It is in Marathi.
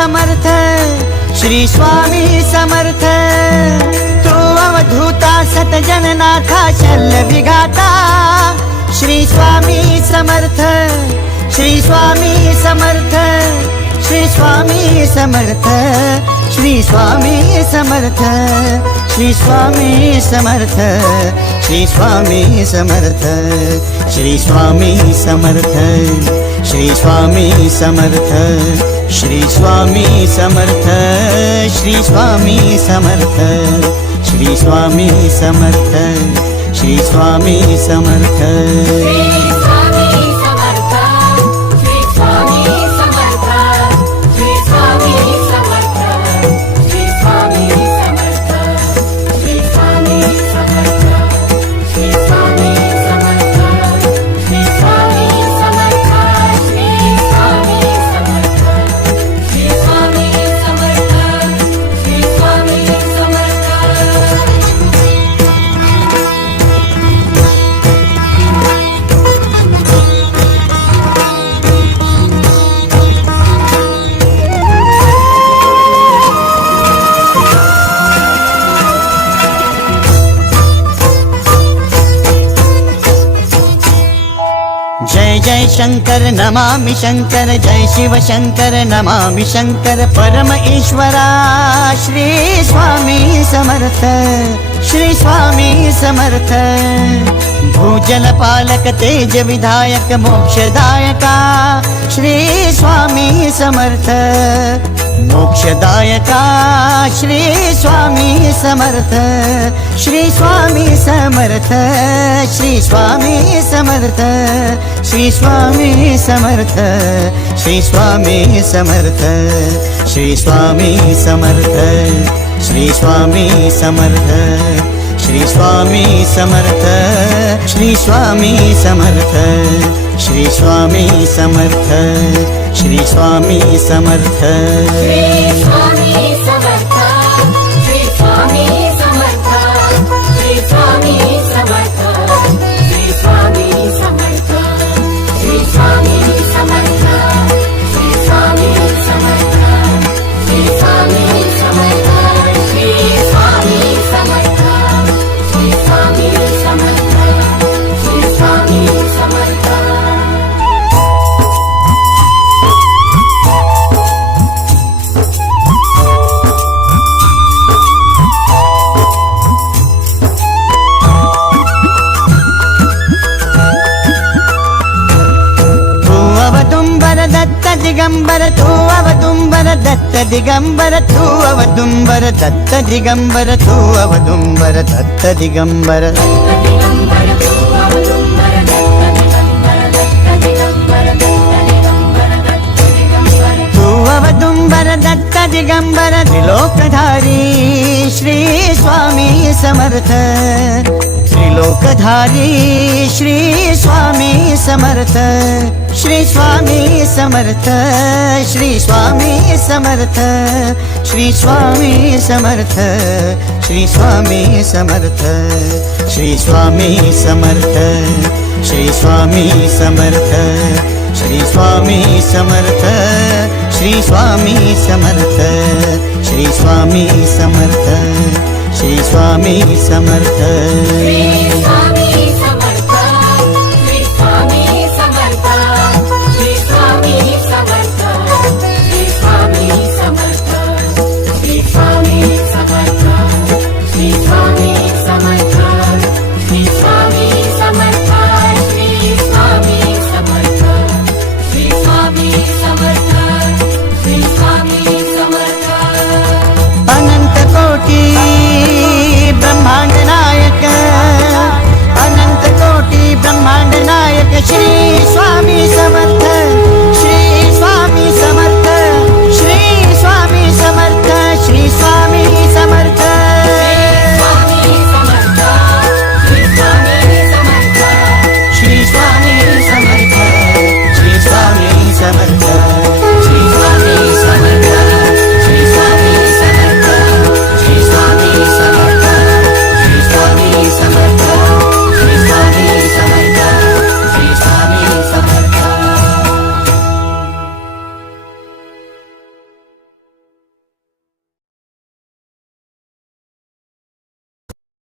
समर्थ, श्री स्वामी समर्थ. तू अवधूता सतजननाथा शल्य विघाता, श्री स्वामी समर्थ, श्री स्वामी समर्थ, श्री स्वामी समर्थ, श्री स्वामी समर्थ, श्री स्वामी समर्थ, श्री स्वामी समर्थ, श्री स्वामी समर्थ, श्री स्वामी समर्थ, श्री स्वामी समर्थ, श्री स्वामी समर्थ, श्री स्वामी समर्थ, श्री स्वामी समर्थ. जय जय शंकर नमामि शंकर, जय शिव शंकर नमामि शंकर. परम ईश्वरा श्री स्वामी समर्थ, श्री स्वामी समर्थ. भूजल पालक तेज विधायक मोक्षदायका, श्री स्वामी समर्थ. मोक्षदायका श्री स्वामी समर्थ, श्री स्वामी समर्थ, श्री स्वामी समर्थ, श्री स्वामी समर्थ, श्री स्वामी समर्थ, श्री स्वामी समर्थ, श्री स्वामी समर्थ, श्री स्वामी समर्थ, श्री स्वामी समर्थ, श्री स्वामी समर्थ, श्री स्वामी समर्थ. श्री स्वामी समर्थ, श्री स्वामी समर्थ, श्री स्वामी समर्थ, श्री स्वामी समर्थ, श्री स्वामी समर्थ, श्री स्वामी समर्थ, श्री स्वामी समर्थ, श्री स्वामी समर्थ, श्री स्वामी समर्थ, श्री स्वामी समर्थ. दिगंबर तू अवदुंबर दत्त दिगंबर तू अवदुंबर दत्त दिगंबर तू अवदुंबर दत्त दिगंबर. तू अवदुंबर दत्त दिगंबर त्रिलोकधारी श्री स्वामी समर्थ, त्रिलोकधारी श्री स्वामी समर्थ, श्री स्वामी समर्थ, श्री स्वामी समर्थ, श्री स्वामी समर्थ, श्री स्वामी समर्थ, श्री स्वामी समर्थ, श्री स्वामी समर्थ, श्री स्वामी समर्थ, श्री स्वामी समर्थ, श्री स्वामी समर्थ, श्री स्वामी समर्थ.